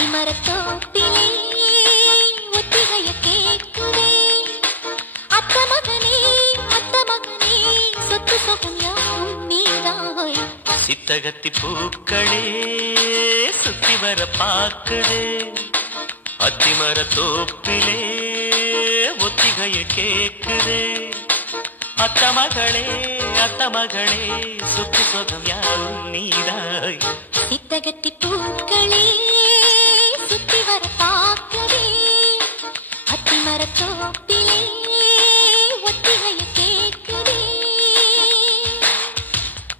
அத்திமரத்தோப்பிலே ஒத்திகைய கேக்குதே. அத்த மகனே சொத்து சொகம் யாவும் நீதாய். சித்தகத்தி பூக்களே சுத்தி வர பாக்குதே. அத்திமரத்தோப்பிலே ஒத்திகைய கேக்குதே. அத்த மகளே சுத்தி சொகம் யாவும் நீதாய். சித்தகத்தி பூக்களே சுத்தி வர பாக்குதே. அத்திமரத்தோப்பிலே ஒத்திகைய கேக்குதே.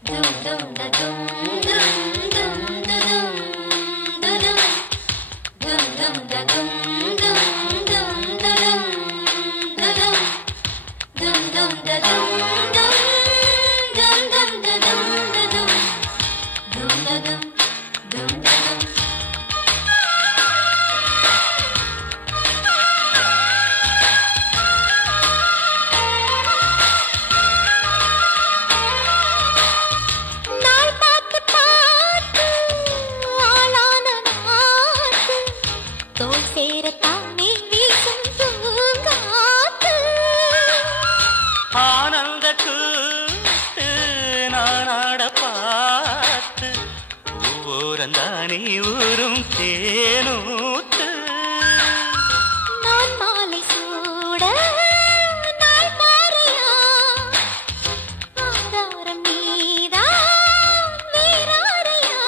டும் டும் டும் டும் டும் டும் டும் டும் டும் டும் டும் டும் டும் டும் டும் ஆனந்த கூத்து நானாட பார்த்து ஊரந்தானே ஊரும் தேனூத்து. நான் மாலை சூட நாள் பாறையா ஆதாரம் நீதான் வேறாரையா.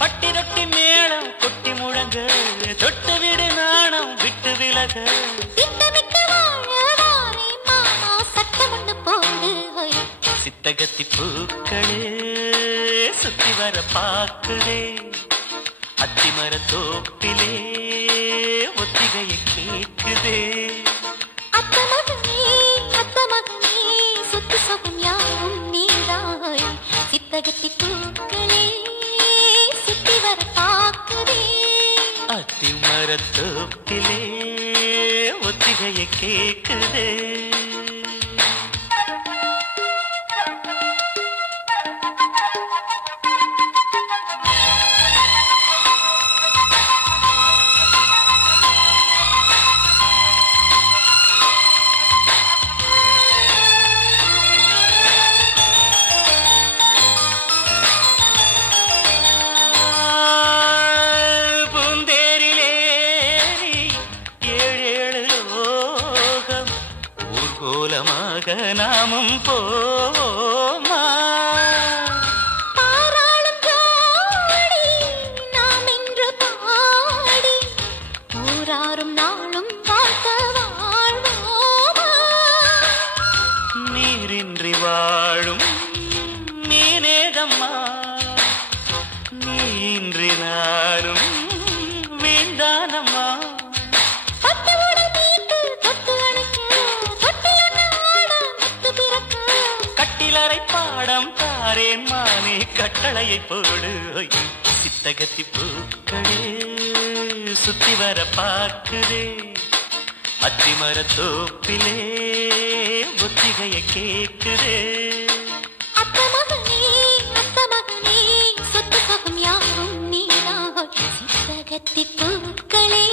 பட்டி ரொட்டி மேளம் கொட்டி முழங்க தொட்டு விடு நாணம் விட்டு விலக. சித்தகத்தி பூக்களே சுத்தி வர பாக்குதே. அத்திமரத்தோப்பிலே ஒத்திகைய கேக்குதே. அத்த மகனே சுத்து சொகம் யாவும் நீதாய். சித்தகத்தி பூக்களே சுத்தி வர பாக்குதே. அத்திமரத்தோப்பிலே ஒத்திகைய கேக்குதே. நாமும் போமா பாராளும் ஜோடி நாம் என்று பாடி ஊராரும் நாளும் பார்க்க வாழ்வோமா. நீரின்றி வாழும் நீனேதம்மா நீன்றி நானும் வீண்டானம்மா. பாடம் தாரேன் மானே கட்டளையை போடு. சித்தகத்தி பூக்களே சுத்தி வர பார்க்குதே. அத்திமரத்தோப்பிலே ஒத்திகைய கேக்குதே. அத்த மகனே சொத்து சொகம் யாவும் நீதாய். சித்தகத்தி பூக்களே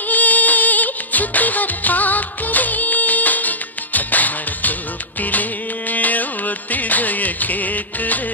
சுத்தி வர பார்க்குதே. அத்திமரத்தோப்பிலே ஒத்திகைய கேக்குதே.